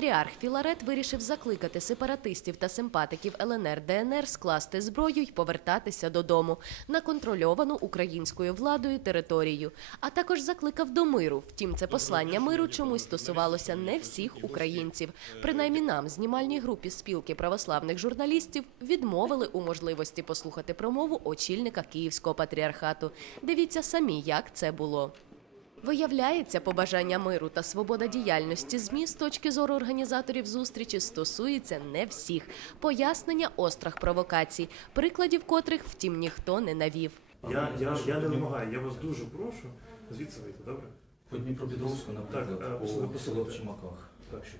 Патріарх Філарет вирішив закликати сепаратистів та симпатиків ЛНР ДНР скласти зброю й повертатися додому на контрольовану українською владою територію, а також закликав до миру. Втім, це послання миру чомусь стосувалося не всіх українців. Принаймні нам, знімальній групі спілки православних журналістів, відмовили у можливості послухати промову очільника Київського патріархату. Дивіться самі, як це було. Виявляється, побажання миру та свобода діяльності ЗМІ з точки зору організаторів зустрічі стосується не всіх. Пояснення острах провокацій, прикладів котрих, втім, ніхто не навів. Я, я, я не вимагаю, я вас дуже прошу звідси вийти, добре? По Дніпропетровську, наприклад, Так, е, по селу послухайте. Чумаках. Так, що?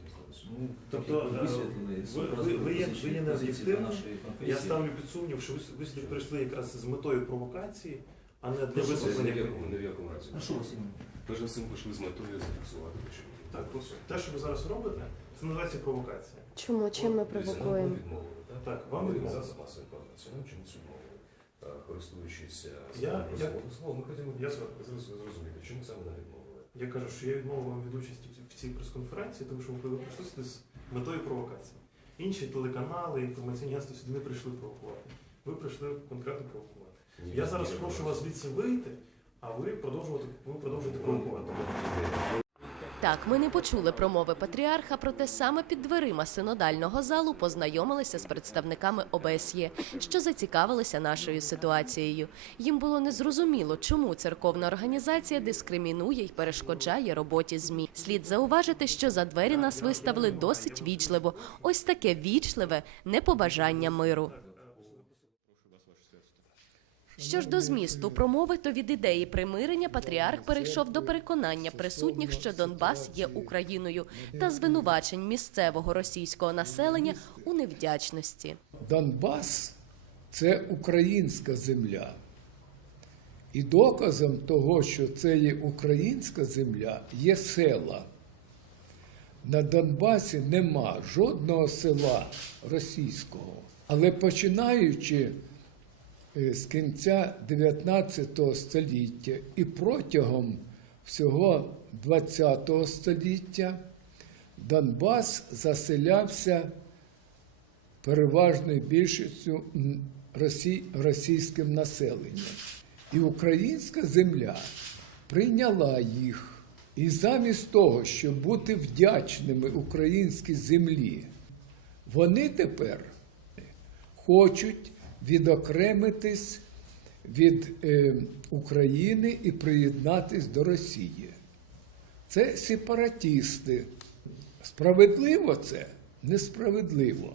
Ну, Тобто, е, ви- ви- ви є- ви є не конфесії. Я ставлю під сумнів, що ви, ви сюди прийшли якраз з метою провокації, а не для висвітлення. ні в якому, ні в якому разі. А що вас іменно? Ми ж цим пішли з метою зафіксувати. що Так, те, що ви зараз робите, це називається провокація. Чому чим ми нам провокуємо? відмовили, так? Так, вам відмовили. засоб масової інформації, нам чомусь відмовили. Користуючись е, Я- я- словом, ми хотіли Я- зроз- зрозуміти, чому саме нам відмовили. Я кажу, що я відмовив вам від участі в цій прес-конференції, тому що ви прийшли сюди з метою провокації. Інші телеканали, інформаційні агентства сюди не прийшли провокувати. Ви прийшли конкретно провокувати. Ні, Я зараз прошу вас звідси вийти, а ви продовжувати ви продовжуєте провокувати. Так, ми не почули промови патріарха, проте саме під дверима синодального залу познайомилися з представниками ОБСЄ, що зацікавилися нашою ситуацією. Їм було незрозуміло, чому церковна організація дискримінує й перешкоджає роботі змі. Слід зауважити, що за двері нас виставили досить вічливо. Ось таке вічливе непобажання миру. Що ж до змісту промови, то від ідеї примирення патріарх перейшов до переконання присутніх, що Донбас є Україною, та звинувачень місцевого російського населення у невдячності. Донбас це українська земля. І доказом того, що це є українська земля, є села. На Донбасі нема жодного села російського. Але починаючи з кінця 19 століття і протягом всього 20 століття Донбас заселявся переважною більшістю росій, російським населенням. І українська земля прийняла їх. І замість того, щоб бути вдячними українській землі, вони тепер хочуть відокремитись від е, України і приєднатись до Росії. Це сепаратісти. Справедливо це? Несправедливо.